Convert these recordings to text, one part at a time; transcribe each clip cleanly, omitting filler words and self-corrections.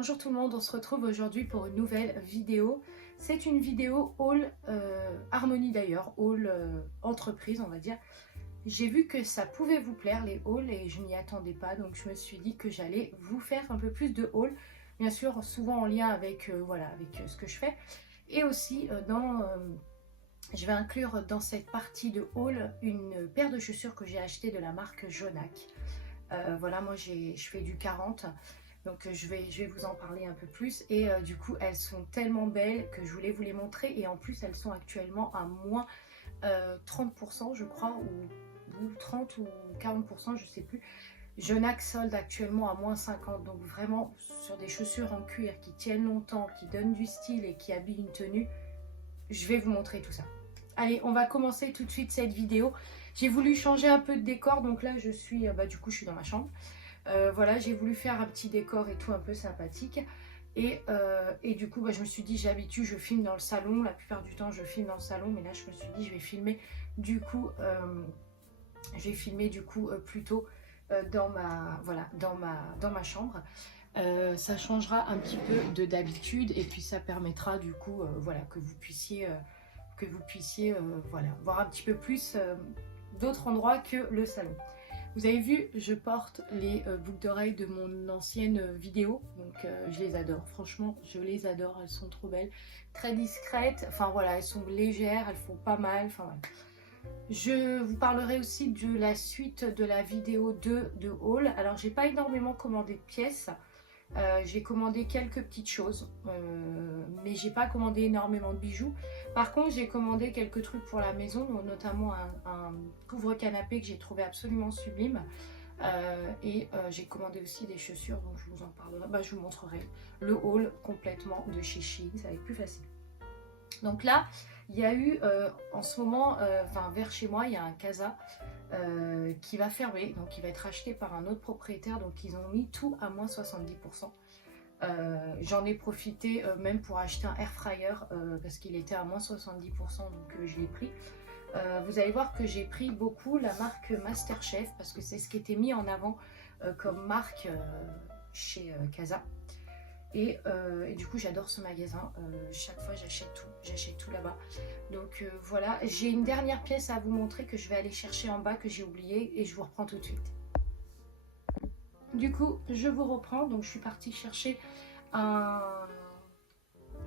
Bonjour tout le monde, on se retrouve aujourd'hui pour une nouvelle vidéo. C'est une vidéo haul Harmonie d'ailleurs, haul entreprise on va dire. J'ai vu que ça pouvait vous plaire les hauls et je m'y attendais pas, donc je me suis dit que j'allais vous faire un peu plus de hauls. Bien sûr souvent en lien avec, ce que je fais. Et aussi je vais inclure dans cette partie de haul une paire de chaussures que j'ai achetée de la marque Jonac. Voilà, moi je fais du 40. Donc je vais vous en parler un peu plus et du coup elles sont tellement belles que je voulais vous les montrer et en plus elles sont actuellement à moins 30% je crois ou 30 ou 40% je sais plus. Jonac solde actuellement à moins 50, donc vraiment sur des chaussures en cuir qui tiennent longtemps, qui donnent du style et qui habillent une tenue, je vais vous montrer tout ça. Allez, on va commencer tout de suite cette vidéo. J'ai voulu changer un peu de décor, donc là je suis, du coup je suis dans ma chambre. Voilà, j'ai voulu faire un petit décor et tout un peu sympathique. Et du coup, je me suis dit, j'ai l'habitude, je filme dans le salon. La plupart du temps, je filme dans le salon. Mais là, je me suis dit, je vais filmer du coup, plutôt dans ma chambre. Ça changera un petit peu de d'habitude. Et puis, ça permettra du coup, que vous puissiez, voir un petit peu plus d'autres endroits que le salon. Vous avez vu, je porte les boucles d'oreilles de mon ancienne vidéo, donc je les adore, franchement je les adore, elles sont trop belles, très discrètes, enfin voilà, elles sont légères, elles font pas mal, enfin voilà. Je vous parlerai aussi de la suite de la vidéo 2 de haul. Alors j'ai pas énormément commandé de pièces, j'ai commandé quelques petites choses, mais j'ai pas commandé énormément de bijoux. Par contre, j'ai commandé quelques trucs pour la maison, notamment un couvre-canapé que j'ai trouvé absolument sublime. J'ai commandé aussi des chaussures, donc je vous en parlerai. Je vous montrerai le haul complètement de chez Shein, ça va être plus facile. Donc là, il y a eu en ce moment, vers chez moi, il y a un casa qui va fermer, donc il va être acheté par un autre propriétaire, donc ils ont mis tout à moins 70%. J'en ai profité même pour acheter un air fryer parce qu'il était à moins 70%, donc je l'ai pris. Vous allez voir que j'ai pris beaucoup la marque Masterchef parce que c'est ce qui était mis en avant comme marque chez Casa. Et du coup j'adore ce magasin, chaque fois j'achète tout là-bas. Donc voilà, j'ai une dernière pièce à vous montrer que je vais aller chercher en bas que j'ai oublié et je vous reprends tout de suite. Du coup je vous reprends, donc je suis partie chercher un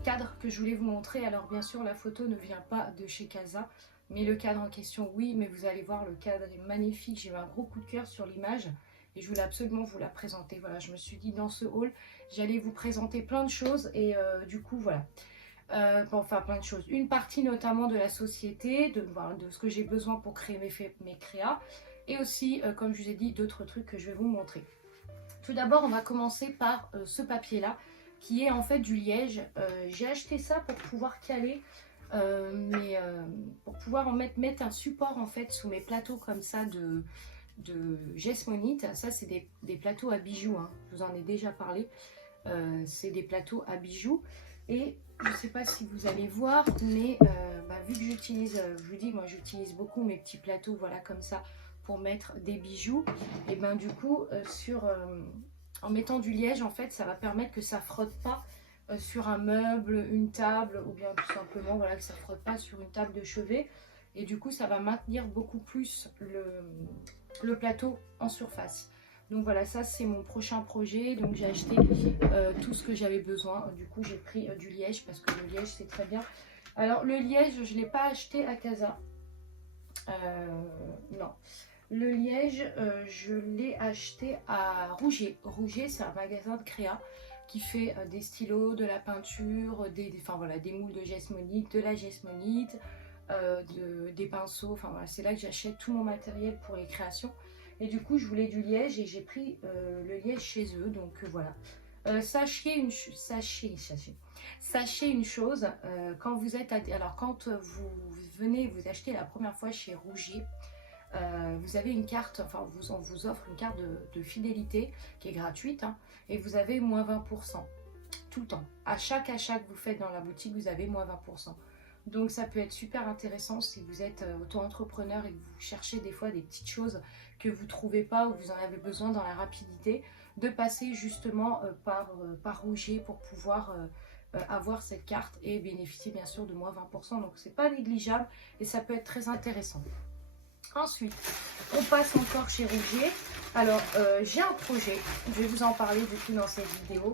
cadre que je voulais vous montrer. Alors bien sûr la photo ne vient pas de chez Casa, mais le cadre en question oui, mais vous allez voir le cadre est magnifique, j'ai eu un gros coup de cœur sur l'image. Et je voulais absolument vous la présenter. Voilà, je me suis dit dans ce haul, j'allais vous présenter plein de choses. Et du coup, voilà. Plein de choses. Une partie notamment de la société, de ce que j'ai besoin pour créer mes créas. Et aussi, comme je vous ai dit, d'autres trucs que je vais vous montrer. Tout d'abord, on va commencer par ce papier-là, qui est en fait du liège. J'ai acheté ça pour pouvoir caler, pour pouvoir mettre un support en fait sous mes plateaux comme ça de Gesmonite. Ça c'est des plateaux à bijoux, hein. Je vous en ai déjà parlé. C'est des plateaux à bijoux et je ne sais pas si vous allez voir, mais vu que j'utilise, je vous dis, moi j'utilise beaucoup mes petits plateaux, voilà, comme ça, pour mettre des bijoux. Et du coup, en mettant du liège, en fait, ça va permettre que ça frotte pas sur un meuble, une table, ou bien tout simplement, voilà, que ça frotte pas sur une table de chevet. Et du coup, ça va maintenir beaucoup plus le plateau en surface. Donc voilà, ça c'est mon prochain projet. Donc j'ai acheté tout ce que j'avais besoin. Du coup j'ai pris du liège parce que le liège c'est très bien. Alors le liège je ne l'ai pas acheté à Casa. Non. Le liège je l'ai acheté à Rouget. Rouget c'est un magasin de créa qui fait des stylos, de la peinture, des moules de Gesmonite, de la Gesmonite, des pinceaux. Enfin voilà, c'est là que j'achète tout mon matériel pour les créations. Et du coup je voulais du liège et j'ai pris le liège chez eux, donc voilà. Sachez une chose, quand vous êtes quand vous venez vous acheter la première fois chez Rouget, vous avez une carte, on vous offre une carte de fidélité qui est gratuite, hein, et vous avez moins 20% tout le temps. À chaque achat que vous faites dans la boutique, vous avez moins 20%. Donc ça peut être super intéressant si vous êtes auto-entrepreneur et que vous cherchez des fois des petites choses que vous ne trouvez pas ou vous en avez besoin dans la rapidité. de passer justement par Rouget pour pouvoir avoir cette carte et bénéficier bien sûr de moins 20%. Donc c'est pas négligeable et ça peut être très intéressant. Ensuite, on passe encore chez Rouget. Alors, j'ai un projet, je vais vous en parler du coup dans cette vidéo.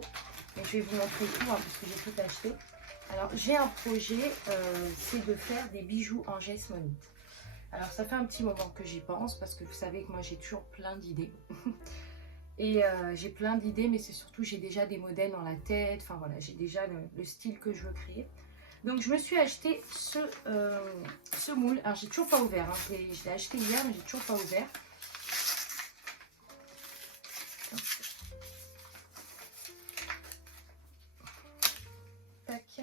Et je vais vous montrer tout, hein, parce que j'ai tout acheté. Alors, j'ai un projet, c'est de faire des bijoux en gesmonite. Alors, ça fait un petit moment que j'y pense, parce que vous savez que moi, j'ai toujours plein d'idées. Et j'ai plein d'idées, mais c'est surtout, j'ai déjà des modèles dans la tête. Enfin, voilà, j'ai déjà le style que je veux créer. Donc je me suis acheté ce moule. Alors j'ai toujours pas ouvert, hein. Je l'ai acheté hier mais j'ai toujours pas ouvert. Tac.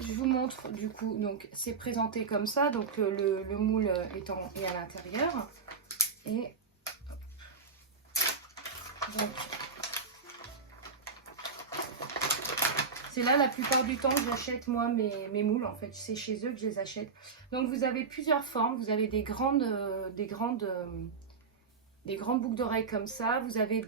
Je vous montre du coup, donc c'est présenté comme ça, donc le moule est à l'intérieur. Et donc c'est là la plupart du temps que j'achète moi mes moules, en fait c'est chez eux que je les achète. Donc vous avez plusieurs formes, vous avez des grandes boucles d'oreilles comme ça, vous avez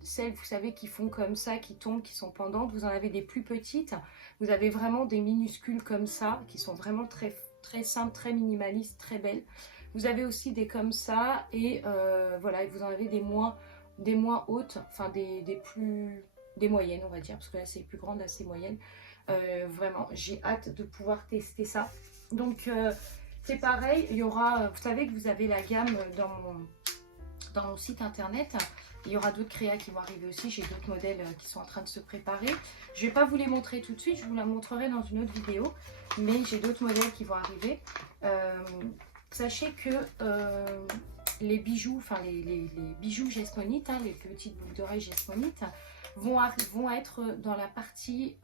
celles vous savez qui font comme ça, qui tombent, qui sont pendantes, vous en avez des plus petites, vous avez vraiment des minuscules comme ça, qui sont vraiment très, très simples, très minimalistes, très belles. Vous avez aussi des comme ça et voilà, vous en avez des moins hautes, enfin des moyennes on va dire, parce que là c'est plus grande, là c'est moyenne. Vraiment, j'ai hâte de pouvoir tester ça. Donc c'est pareil, il y aura, vous savez que vous avez la gamme dans mon site internet. Il y aura d'autres créas qui vont arriver aussi, j'ai d'autres modèles qui sont en train de se préparer. Je ne vais pas vous les montrer tout de suite, je vous la montrerai dans une autre vidéo, mais j'ai d'autres modèles qui vont arriver. Sachez que les bijoux, enfin les bijoux gesmonites, hein, les petites boucles d'oreilles gesmonites, vont être dans la partie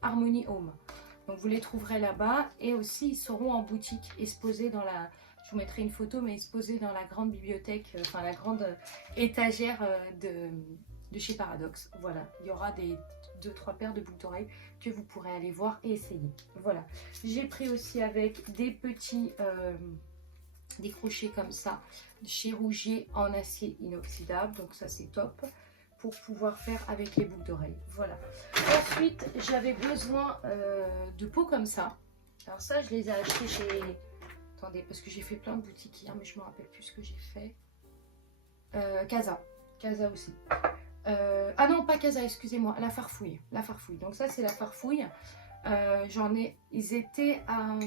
Harmony Home. Donc vous les trouverez là-bas et aussi ils seront en boutique exposés dans la... Je vous mettrai une photo, mais exposés dans la grande bibliothèque, enfin la grande étagère de chez Paradoxe. Voilà, il y aura 2-3 paires de boucles d'oreilles que vous pourrez aller voir et essayer. Voilà, j'ai pris aussi avec des petits des crochets comme ça chez Rouget en acier inoxydable, donc ça c'est top pour pouvoir faire avec les boucles d'oreilles. Voilà. Ensuite, j'avais besoin de pots comme ça. Alors ça, je les ai achetés chez... Attendez, parce que j'ai fait plein de boutiques hier, mais je me rappelle plus ce que j'ai fait. Casa. Casa aussi. Ah non, pas Casa, excusez-moi. La Farfouille. La Farfouille. Donc ça, c'est la Farfouille. Ils étaient à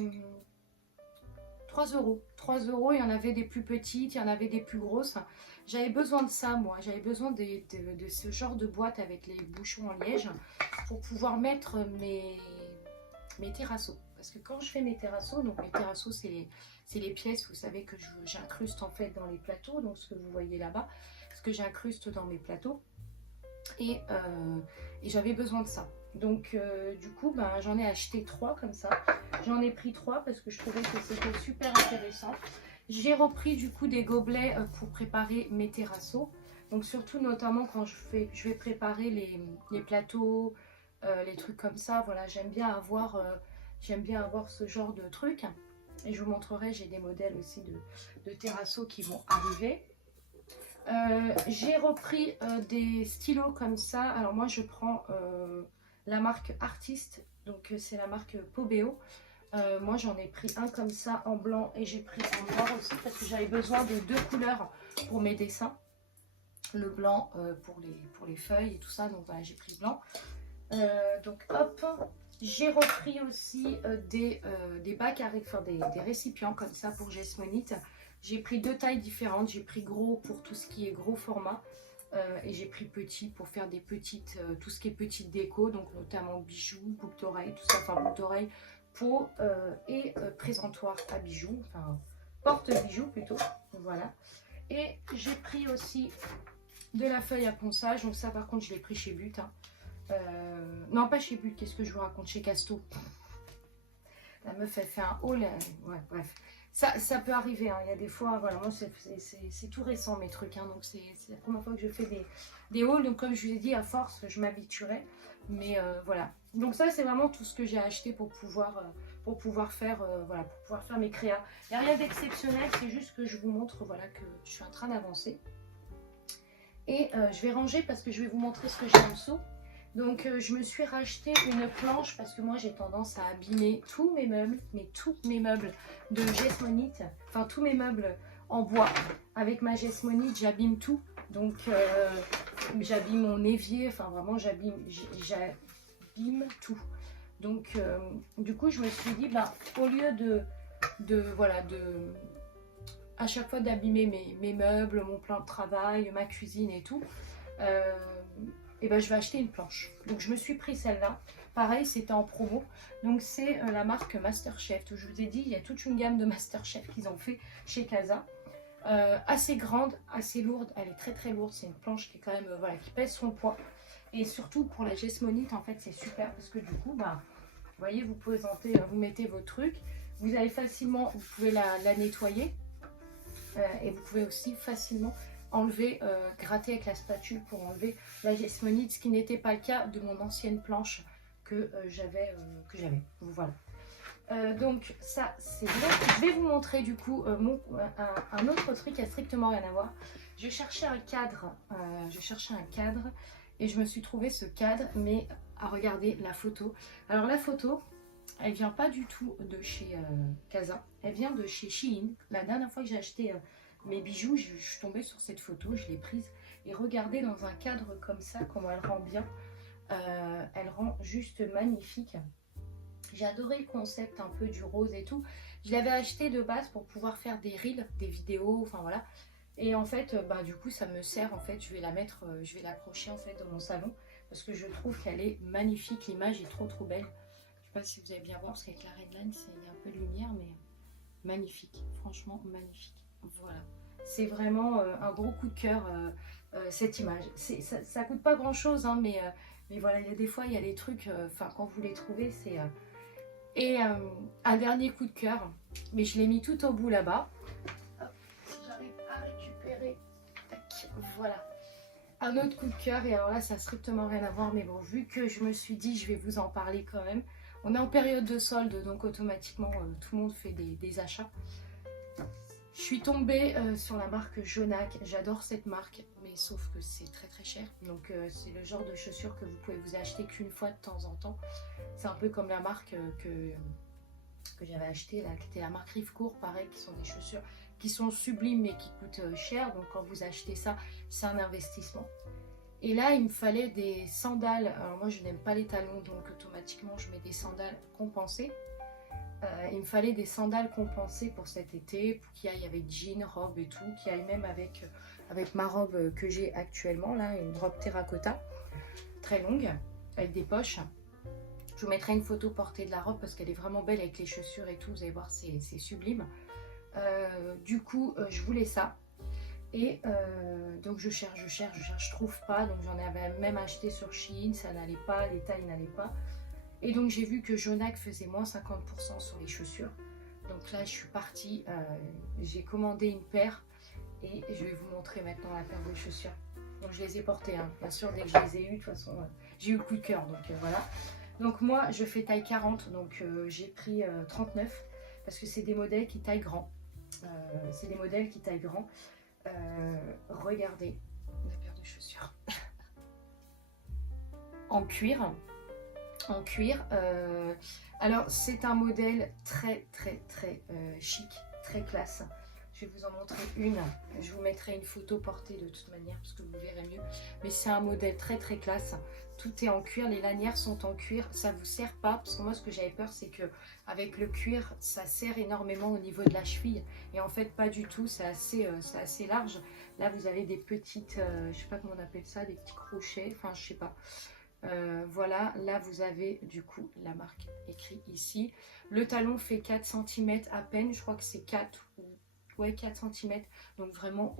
3 €. 3 €, il y en avait des plus petites, il y en avait des plus grosses. J'avais besoin de ça, moi. J'avais besoin de ce genre de boîte avec les bouchons en liège pour pouvoir mettre mes terrassos. Parce que quand je fais mes terrassos, donc mes terrassos, c'est les pièces, vous savez, que j'incruste en fait dans les plateaux. Donc ce que vous voyez là-bas, ce que j'incruste dans mes plateaux. Et j'avais besoin de ça. Donc du coup, ben, j'en ai acheté 3 comme ça. J'en ai pris 3 parce que je trouvais que c'était super intéressant. J'ai repris du coup des gobelets pour préparer mes terrassos. Donc surtout notamment quand je vais préparer les plateaux, les trucs comme ça. Voilà, j'aime bien avoir ce genre de trucs. Et je vous montrerai, j'ai des modèles aussi de terrassos qui vont arriver. J'ai repris des stylos comme ça. Alors moi je prends la marque Artiste, donc c'est la marque Pobeo. Moi j'en ai pris un comme ça en blanc et j'ai pris en noir aussi parce que j'avais besoin de 2 couleurs pour mes dessins. Le blanc pour les feuilles et tout ça, donc voilà, j'ai pris blanc. Donc hop, j'ai repris aussi des bacs à enfin, des récipients comme ça pour gesmonite. J'ai pris 2 tailles différentes, j'ai pris gros pour tout ce qui est gros format et j'ai pris petit pour faire des petites, tout ce qui est petite déco, donc notamment bijoux, boucles d'oreilles, tout ça, enfin boucles d'oreilles, pot et présentoir à bijoux, enfin porte-bijoux plutôt, voilà. Et j'ai pris aussi de la feuille à ponçage, donc ça par contre je l'ai pris chez But, hein. Non pas chez But, qu'est-ce que je vous raconte, chez Casto. La meuf elle fait un haul, ouais bref. Ça peut arriver, hein. Il y a des fois, voilà, moi c'est tout récent mes trucs, hein, donc c'est la première fois que je fais des hauls, donc comme je vous ai dit, à force je m'habituerai, mais voilà. Donc ça c'est vraiment tout ce que j'ai acheté pour pouvoir faire, voilà, pour pouvoir faire mes créas. Il n'y a rien d'exceptionnel, c'est juste que je vous montre, voilà, que je suis en train d'avancer. Et je vais ranger parce que je vais vous montrer ce que j'ai en dessous. Donc je me suis racheté une planche parce que moi j'ai tendance à abîmer tous mes meubles, mais tous mes meubles de Jesmonite, enfin tous mes meubles en bois. Avec ma Jesmonite j'abîme tout, donc j'abîme mon évier, enfin vraiment j'abîme tout. Donc du coup je me suis dit, bah, au lieu voilà, à chaque fois d'abîmer mes meubles, mon plan de travail, ma cuisine et tout, et ben je vais acheter une planche. Donc je me suis pris celle-là. Pareil, c'était en promo. Donc c'est la marque Masterchef. Je vous ai dit, il y a toute une gamme de Masterchef qu'ils ont fait chez Casa. Assez grande, assez lourde. Elle est très très lourde. C'est une planche qui est quand même, voilà, qui pèse son poids. Et surtout pour la Jesmonite, en fait, c'est super parce que du coup, bah, vous voyez, vous présentez, vous mettez vos trucs. Vous allez facilement, vous pouvez la nettoyer. Et vous pouvez aussi facilement enlever, gratter avec la spatule pour enlever la Jesmonite, ce qui n'était pas le cas de mon ancienne planche que j'avais. Voilà. Donc ça c'est bien. Je vais vous montrer du coup un autre truc qui a strictement rien à voir. Je cherchais un cadre, et je me suis trouvé ce cadre, mais à regarder la photo. Alors la photo, elle vient pas du tout de chez Casa, elle vient de chez Shein. La dernière fois que j'ai acheté mes bijoux, je suis tombée sur cette photo, je l'ai prise. Et regardez dans un cadre comme ça, comment elle rend bien. Elle rend juste magnifique. J'ai adoré le concept un peu du rose et tout. Je l'avais acheté de base pour pouvoir faire des reels, des vidéos, enfin voilà. Et en fait, bah, du coup, ça me sert. En fait, je vais la mettre, je vais l'accrocher en fait dans mon salon parce que je trouve qu'elle est magnifique. L'image est trop trop belle. Je sais pas si vous allez bien voir parce qu'avec la redline, il y a un peu de lumière, mais magnifique, franchement magnifique. Voilà, c'est vraiment un gros coup de cœur cette image. Ça coûte pas grand chose, hein, mais voilà, il y a des fois, il y a des trucs, enfin quand vous les trouvez, c'est... Et un dernier coup de cœur, mais je l'ai mis tout au bout là-bas. Si j'arrive à récupérer, tac, voilà. Un autre coup de cœur, et alors là ça n'a strictement rien à voir, mais bon, vu que je me suis dit je vais vous en parler quand même. On est en période de solde, donc automatiquement tout le monde fait des achats. Je suis tombée sur la marque Jonac. J'adore cette marque, mais sauf que c'est très très cher. Donc c'est le genre de chaussures que vous pouvez vous acheter qu'une fois de temps en temps. C'est un peu comme la marque que j'avais achetée là, qui était la marque Rivecourt, pareil, qui sont des chaussures qui sont sublimes mais qui coûtent cher. Donc quand vous achetez ça, c'est un investissement. Et là, il me fallait des sandales. Alors moi, je n'aime pas les talons, donc automatiquement, je mets des sandales compensées. Il me fallait des sandales compensées pour cet été, pour qu'il aille avec jean, robe et tout, qui aille même avec ma robe que j'ai actuellement, là, une robe terracotta, très longue, avec des poches. Je vous mettrai une photo portée de la robe parce qu'elle est vraiment belle avec les chaussures et tout, vous allez voir, c'est sublime. Du coup, je voulais ça. Et donc je cherche, je trouve pas. Donc j'en avais même acheté sur Shein, ça n'allait pas, les tailles n'allaient pas. Et donc j'ai vu que Jonac faisait moins 50% sur les chaussures. Donc là je suis partie, j'ai commandé une paire et je vais vous montrer maintenant la paire de chaussures. Donc je les ai portées, hein. Bien sûr dès que je les ai eues, de toute façon j'ai eu le coup de cœur. Donc voilà. Donc moi je fais taille 40, donc j'ai pris 39 parce que c'est des modèles qui taillent grand. Regardez la paire de chaussures en cuir. Alors c'est un modèle très chic, très classe. Je vais vous en montrer une. Je vous mettrai une photo portée de toute manière parce que vous verrez mieux. Mais c'est un modèle très classe. Tout est en cuir, les lanières sont en cuir. Ça vous serre pas parce que moi ce que j'avais peur c'est que avec le cuir ça serre énormément au niveau de la cheville. Et en fait pas du tout, c'est assez large. Là vous avez des petites, je sais pas comment on appelle ça, des petits crochets. Enfin je sais pas. Voilà, là vous avez du coup la marque écrit ici. Le talon fait 4 cm à peine, je crois que c'est 4 ou ouais, 4 cm. Donc vraiment,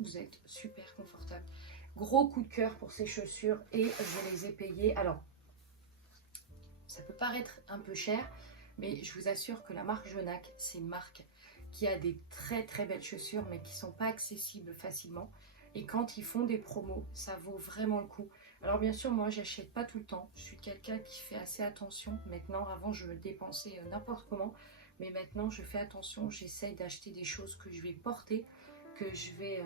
vous êtes super confortable. Gros coup de cœur pour ces chaussures et je les ai payées. Alors, ça peut paraître un peu cher, mais je vous assure que la marque Jonac, c'est une marque qui a des très belles chaussures, mais qui ne sont pas accessibles facilement. Et quand ils font des promos, ça vaut vraiment le coup. Alors bien sûr, moi, j'achète pas tout le temps. Je suis quelqu'un qui fait assez attention. Maintenant, avant, je dépensais n'importe comment. Mais maintenant, je fais attention. J'essaye d'acheter des choses que je vais porter, que je vais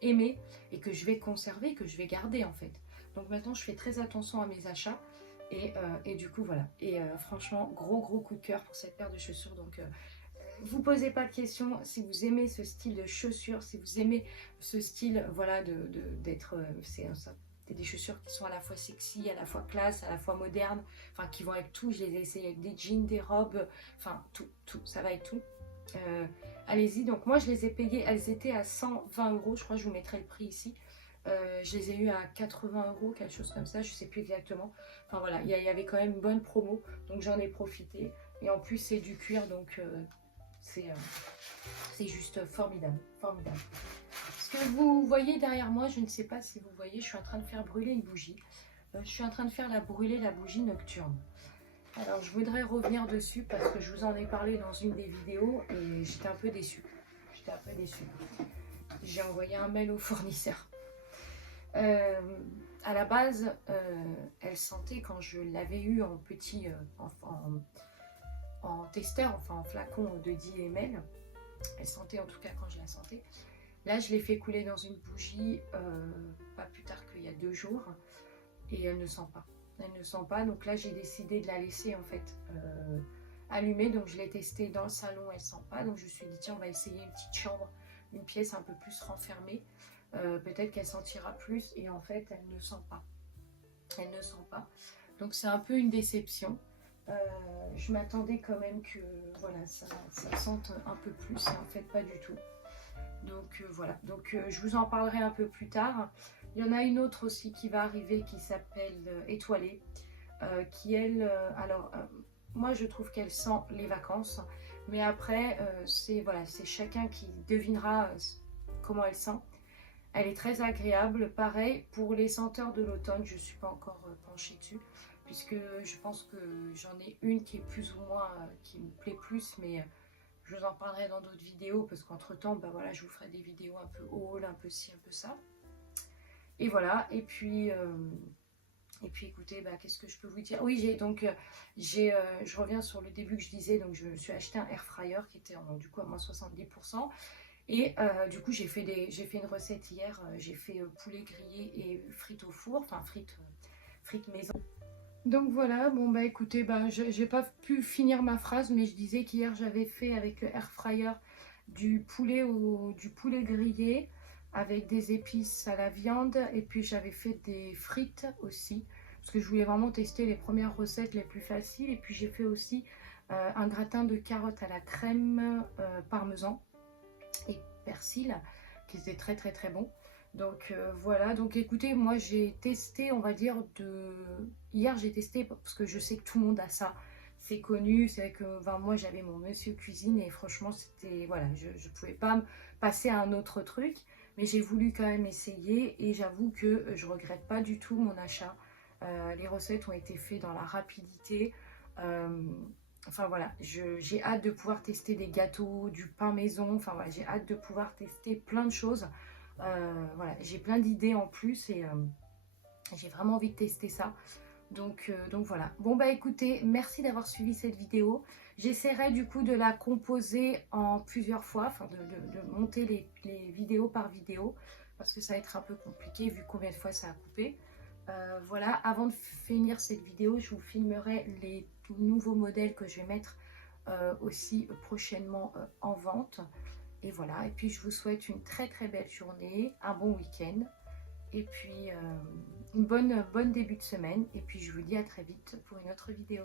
aimer et que je vais conserver, que je vais garder en fait. Donc maintenant je fais très attention à mes achats et du coup voilà. Et franchement gros coup de cœur pour cette paire de chaussures. Donc vous posez pas de questions si vous aimez ce style de chaussures, si vous aimez ce style voilà d'être c'est des chaussures qui sont à la fois sexy, à la fois classe, à la fois moderne, enfin qui vont avec tout. Je les ai essayées avec des jeans, des robes, enfin tout, ça va avec tout. Allez-y, donc moi je les ai payées, elles étaient à 120 euros, je crois que je vous mettrai le prix ici. Je les ai eues à 80 euros, quelque chose comme ça, je sais plus exactement. Enfin voilà, il y avait quand même une bonne promo, donc j'en ai profité. Et en plus c'est du cuir, donc c'est juste formidable, formidable. Ce que vous voyez derrière moi, je ne sais pas si vous voyez, je suis en train de faire brûler une bougie. Je suis en train de faire brûler la bougie nocturne. Alors je voudrais revenir dessus parce que je vous en ai parlé dans une des vidéos et j'étais un peu déçue. J'ai envoyé un mail au fournisseur. À la base, elle sentait quand je l'avais eu en petit, en testeur, enfin en flacon de 10 ml. Elle sentait en tout cas quand je la sentais. Là, je l'ai fait couler dans une bougie pas plus tard qu'il y a 2 jours et elle ne sent pas. Elle ne sent pas, donc là j'ai décidé de la laisser en fait allumée. Donc je l'ai testée dans le salon, elle sent pas. Donc je me suis dit tiens, on va essayer une petite chambre, une pièce un peu plus renfermée. Peut-être qu'elle sentira plus et en fait elle ne sent pas. Elle ne sent pas. Donc c'est un peu une déception. Je m'attendais quand même que voilà ça sente un peu plus et en fait pas du tout. Donc voilà, donc je vous en parlerai un peu plus tard. Il y en a une autre aussi qui va arriver qui s'appelle Étoilée, qui elle, moi je trouve qu'elle sent les vacances, mais après c'est voilà, c'est chacun qui devinera comment elle sent. Elle est très agréable, pareil pour les senteurs de l'automne, je ne suis pas encore penchée dessus, puisque je pense que j'en ai une qui est plus ou moins, qui me plaît plus, mais je vous en parlerai dans d'autres vidéos parce qu'entre temps, bah voilà, je vous ferai des vidéos un peu haul, un peu ci, un peu ça. Et voilà, et puis écoutez, bah, qu'est-ce que je peux vous dire? Oui, je reviens sur le début que je disais, donc je me suis acheté un air fryer qui était du coup à moins 70%. Et du coup, j'ai fait une recette hier, j'ai fait poulet grillé et frites au four, enfin frites maison. Donc voilà, bon bah écoutez, bah, j'ai pas pu finir ma phrase, mais je disais qu'hier j'avais fait avec le air fryer du poulet grillé avec des épices à la viande et puis j'avais fait des frites aussi parce que je voulais vraiment tester les premières recettes les plus faciles et puis j'ai fait aussi un gratin de carottes à la crème parmesan et persil qui était très bon. Donc voilà, donc écoutez, moi j'ai testé, on va dire, hier j'ai testé parce que je sais que tout le monde a ça, c'est connu, c'est vrai que enfin, moi j'avais mon monsieur cuisine et franchement c'était, voilà, je pouvais pas passer à un autre truc, mais j'ai voulu quand même essayer et j'avoue que je regrette pas du tout mon achat. Les recettes ont été faites dans la rapidité. Enfin voilà, j'ai hâte de pouvoir tester des gâteaux, du pain maison, enfin voilà, j'ai hâte de pouvoir tester plein de choses. Voilà, j'ai plein d'idées en plus et j'ai vraiment envie de tester ça. Donc voilà. Bon bah écoutez, merci d'avoir suivi cette vidéo. J'essaierai du coup de la composer en plusieurs fois, enfin de monter les vidéos par vidéo, parce que ça va être un peu compliqué vu combien de fois ça a coupé. Voilà, avant de finir cette vidéo, je vous filmerai les tout nouveaux modèles que je vais mettre aussi prochainement en vente. Et voilà, et puis je vous souhaite une très belle journée, un bon week-end et puis une bonne début de semaine. Et puis je vous dis à très vite pour une autre vidéo.